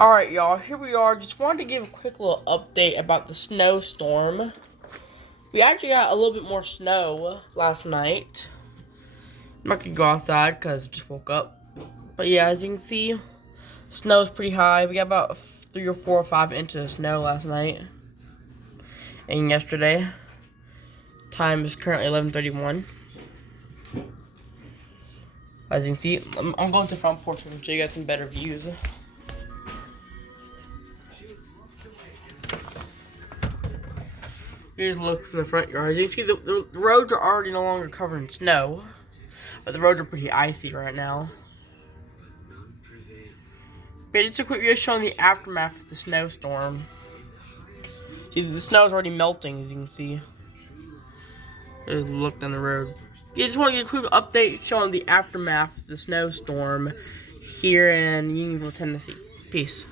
Alright, y'all, here we are. Just wanted to give a quick little update about the snowstorm. We actually got a little bit more snow last night. I'm not gonna go outside because I just woke up. But yeah, as you can see, snow's pretty high. We got about 3 or 4 or 5 inches of snow last night and yesterday. Time is currently 11:31. As you can see, I'm going to the front porch and show you guys some better views. Here's a look from the front yard. As you can see, the roads are already no longer covered in snow, but the roads are pretty icy right now. But just a quick video showing the aftermath of the snowstorm. See, the snow is already melting, as you can see. There's a look down the road. Yeah, just want to get a quick update showing the aftermath of the snowstorm here in Unionville, Tennessee. Peace.